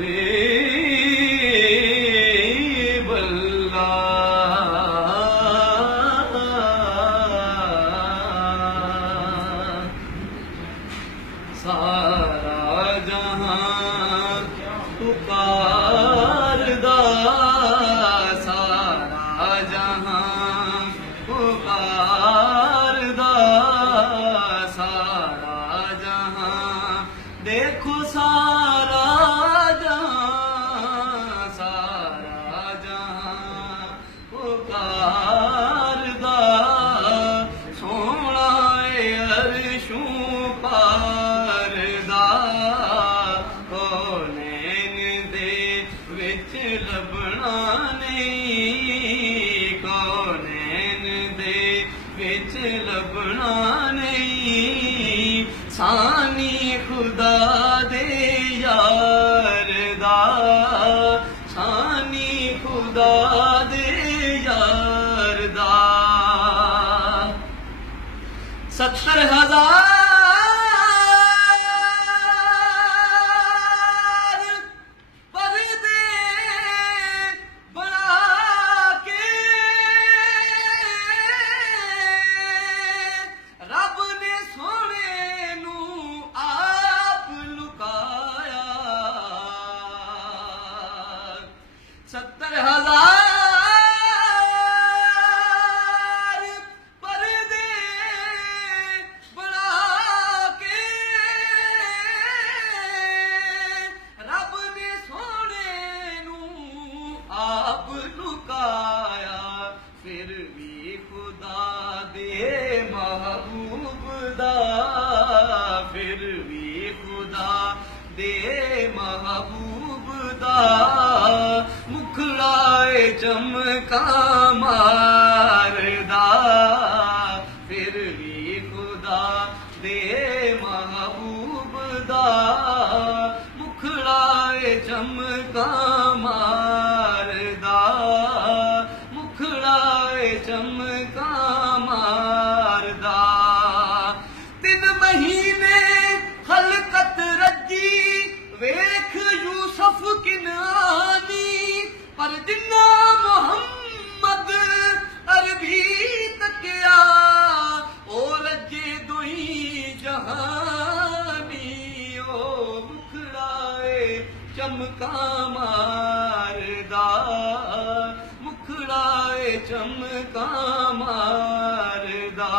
हबीब अल्लाह। सारा जहां पुकारदा, सारा जहां पुकारदा, सारा जहां देखो सारा जहां, सारा जहां पुकारदा। सोना अरशों पारदा, कौनैन दे विच लभना नहीं, कौनैन दे विच लभना नहीं। सानी खुदा दे यार दा, सानी खुदा दे यार दा। 70,000 पर्दे बना के रब ने सोने नू आप लुकाया। 70,000 पर्दे बना के रब ने सोने नू आप लुकाया। फिर भी खुदा दे महबूब दा, फिर भी खुदा दे महबूब दा। मुखड़ाए चमका मारदा, फिर भी खुदा दे महबूब दा। मुखड़ाए चमका मारदा, मुखड़ाए चमका मारदा। 3 महीने खलकत रजी वेख यूसुफ किनानी, पर जिन्ना मुहम्मद अरबी तकिया ओ रजे दुई जहानी। ओ मुखड़ाए चमका मारदा, मुखड़ाए चमका मारदा।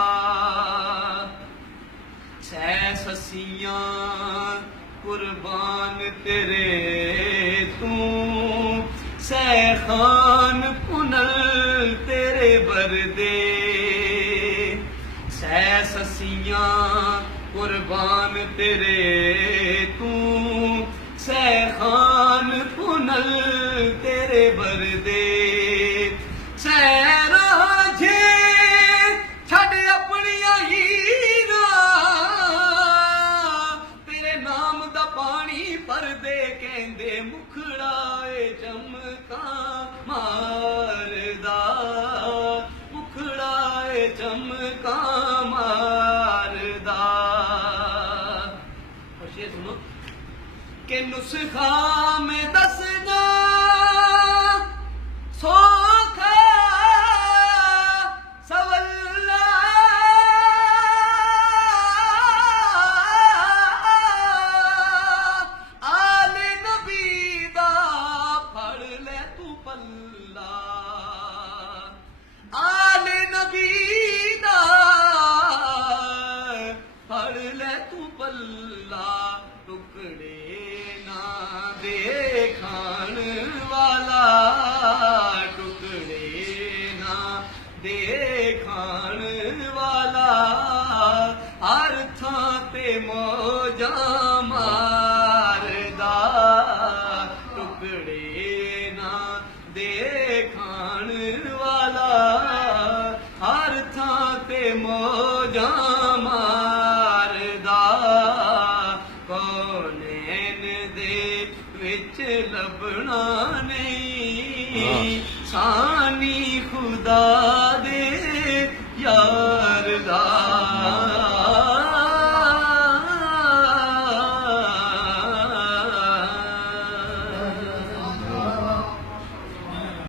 सै ससियां कुर्बान तेरे तू, सै खान पुनल तेरे बरदे। सै ससियां कुर्बान तेरे तू, सै खान पुनल तेरे बरदे। सै राजे छड़ अपनियां हीरां, तेरे नाम दा पानी भरदे कहंदे। मुखड़ाए चमका मारदा, मुखड़ाए चमका मारदा। और शेर सुनो कि नुस्खा में दसना सौखा सवल्ला, आले नबी दा फड़ ले तू पल्ला। आले नबी दा फड़ ले तू पल्ला। टुकड़े ना दे खान वाला, टुकड़े ना दे खान वाला। हर थां ते मौजा मारदा, टुकड़े ना दे खान वाला। हर थां ते मौजा मारदा। कौनैन दे विच लभना नहीं, सानी खुदा दे यार दा।